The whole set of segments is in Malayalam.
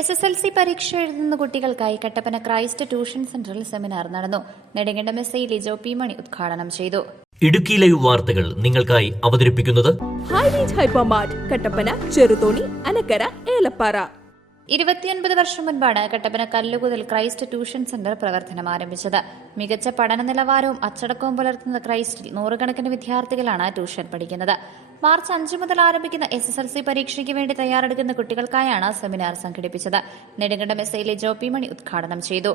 SSLC പരീക്ഷ എഴുതുന്ന കുട്ടികൾക്കായി കട്ടപ്പന ക്രൈസ്റ്റ് ട്യൂഷൻ സെന്ററിൽ സെമിനാർ നടന്നു. നെടുങ്കണ്ടം എസ്.ഐ ലിജോ പി മണി ഉദ്ഘാടനം ചെയ്തു. ഇടുക്കി ലൈവ് വാർത്തകൾ നിങ്ങൾക്കായി അവതരിപ്പിക്കുന്നത് high range hypermart Kattappana, Cheruthoni, Anakkara, Elappara. 29 വർഷം മുൻപാണ് കട്ടപ്പന കല്ലുകുതിൽ ക്രൈസ്റ്റ് ട്യൂഷൻ സെന്റർ പ്രവർത്തനം ആരംഭിച്ചത്. മികച്ച പഠന നിലവാരവും അച്ചടക്കവും പുലർത്തുന്ന ക്രൈസ്റ്റിൽ നൂറുകണക്കിന് വിദ്യാർത്ഥികളാണ് ട്യൂഷൻ പഠിക്കുന്നത്. മാർച്ച് 5 മുതൽ ആരംഭിക്കുന്ന SSLC പരീക്ഷയ്ക്ക് വേണ്ടി തയ്യാറെടുക്കുന്ന കുട്ടികൾക്കായാണ് സെമിനാർ സംഘടിപ്പിച്ചത്. നെടുങ്കണ്ടം എസ്.ഐ ലിജോ പി മണി ഉദ്ഘാടനം ചെയ്തു.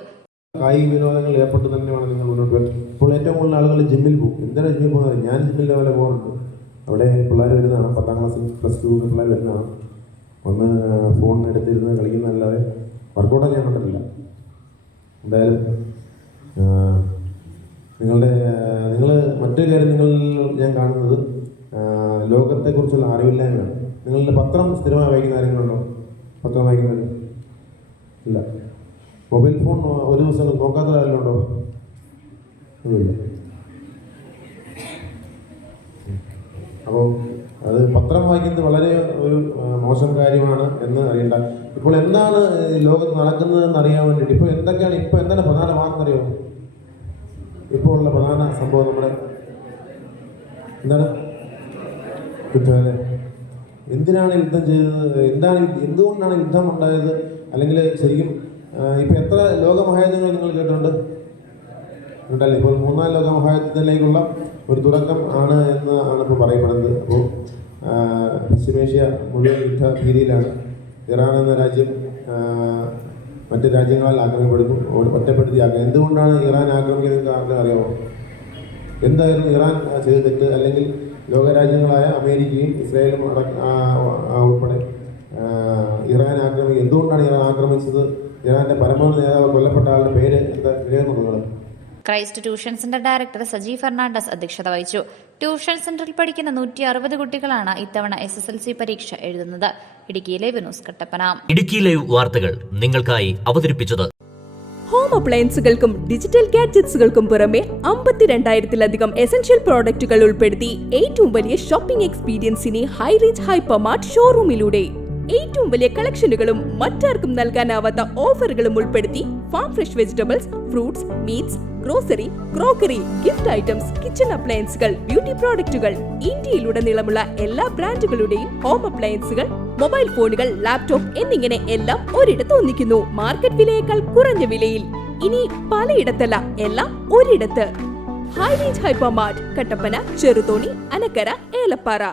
കായിക വിനോദങ്ങളിൽ ഏർപ്പെട്ട് തന്നെയാണ് നിങ്ങൾ മുന്നോട്ട് വരുന്നത്. ഇപ്പോൾ ഏറ്റവും കൂടുതൽ ആളുകൾ ജിമ്മിൽ പോകും. എന്താണ് ജിമ്മിൽ പോകുന്നത്? ഞാൻ ജിമ്മിൽ ലെവലെ പോകാറുണ്ട്. അവിടെ പിള്ളേർ വരുന്നതാണ്, 10ാം ക്ലാസ് +2 പിള്ളേർ വരുന്നതാണ്. ഒന്ന് ഫോൺ എടുത്തിരുന്ന് കളിക്കുന്നതല്ലാതെ വർക്കൗട്ട് ഞാൻ കണ്ടിട്ടില്ല. എന്തായാലും നിങ്ങൾ മറ്റൊരു കാര്യം ഞാൻ കാണുന്നത് ലോകത്തെക്കുറിച്ചുള്ള അറിവില്ലായ്മയാണ്. നിങ്ങളുടെ പത്രം സ്ഥിരമായി വായിക്കുന്ന കാര്യങ്ങളുണ്ടോ? പത്രം വായിക്കുന്നത് ഇല്ല. മൊബൈൽ ഫോൺ ഒരു ദിവസം നോക്കാത്ത കാര്യങ്ങളുണ്ടോ? ഒന്നുമില്ല. അപ്പോൾ അത് പത്രം വായിക്കുന്നത് വളരെ ഒരു മോശം കാര്യമാണ് എന്ന് അറിയണ്ട. ഇപ്പോൾ എന്താണ് ലോകത്ത് നടക്കുന്നതെന്ന് അറിയാൻ വേണ്ടിയിട്ട് ഇപ്പോൾ എന്താണ് പ്രധാന വാർത്ത അറിയുമോ? ഇപ്പോൾ ഉള്ള പ്രധാന സംഭവം നമ്മുടെ എന്താണ്? യുദ്ധം അല്ലേ? എന്തിനാണ് യുദ്ധം ചെയ്തത്? എന്തുകൊണ്ടാണ് യുദ്ധം ഉണ്ടായത്? അല്ലെങ്കിൽ ശരിക്കും ഇപ്പോൾ എത്ര ലോകമഹായുദ്ധങ്ങൾ നിങ്ങൾ കേട്ടിട്ടുണ്ട്? ഉണ്ടല്ലേ? ഇപ്പോൾ 3ാം ലോകമഹായുദ്ധത്തിലേക്കുള്ള ഒരു തുടക്കം ആണ് എന്നാണ് ഇപ്പോൾ പറയപ്പെടുന്നത്. അപ്പോൾ പശ്ചിമേഷ്യ മുഴുവൻ യുദ്ധ ഭീതിയിലാണ്. ഇറാൻ എന്ന രാജ്യം മറ്റ് രാജ്യങ്ങളാൽ ആക്രമിക്കപ്പെടുന്നു, ഒറ്റപ്പെടുത്തി എന്തുകൊണ്ടാണ് ഇറാൻ ആക്രമിക്കുന്നത്? നിങ്ങൾക്ക് ആർക്കും അറിയാമോ? എന്തായിരുന്നു ഇറാൻ ചെയ്ത തെറ്റ്? അല്ലെങ്കിൽ ലോകരാജ്യങ്ങളായ അമേരിക്കയും ഇസ്രായേലും ഉൾപ്പെടെ ഇറാൻ എന്തുകൊണ്ടാണ് ഇറാൻ ആക്രമിച്ചത്? ഇറാന്റെ പരമോന്നത നേതാവ് കൊല്ലപ്പെട്ട ആളുടെ പേര് എന്താ അറിയാമെന്നുള്ളത്? Christ tuition centre director Saji Fernandes അധ്യക്ഷത വഹിച്ചു. ട്യൂഷൻ സെന്ററിൽ പഠിക്കുന്ന 160 കുട്ടികളാണ് ഇത്തവണ SSLC പരീക്ഷ എഴുതുന്നത്. Idukki live news Kattappana. Idukki live വാർത്തകൾ നിങ്ങൾക്കായി അവതരിപ്പിച്ചത് ഹോം അപ്ലയൻസുകൾക്കും ഡിജിറ്റൽ ഗാഡ്ജറ്റ്സുകൾക്കും പുറമെ 52,000-ലധികം എസൻഷ്യൽ പ്രോഡക്റ്റുകൾ ഉൾപ്പെടുത്തി ഏറ്റവും വലിയ ഷോപ്പിംഗ് എക്സ്പീരിയൻസിനെ ഹൈ റേഞ്ച് ഹൈപ്പർമാർട്ട് ഷോറൂമിലൂടെ ഏറ്റവും വലിയ കളക്ഷനുകളും മറ്റാർക്കും നൽകാനാവാത്ത ഓഫറുകളും ഉൾപ്പെടുത്തി farm fresh vegetables, fruits, meats, grocery, crockery, gift items, kitchen അപ്ലയൻസുകൾ, ബ്യൂട്ടി പ്രോഡക്റ്റുകൾ, ഇന്ത്യയിലുടനീളമുള്ള എല്ലാ ബ്രാൻഡുകളുടെയും ഹോം അപ്ലയൻസുകൾ, മൊബൈൽ ഫോണുകൾ, ലാപ്ടോപ്പ് എന്നിങ്ങനെ എല്ലാം ഒരിടത്ത് ഒന്നിക്കുന്നു. മാർക്കറ്റ് വിലയേക്കാൾ കുറഞ്ഞ വിലയിൽ. ഇനി പലയിടത്തല്ല, എല്ലാം ഒരിടത്ത്. High range hypermart Kattappana, Cheruthoni, Anakkara, Elappara.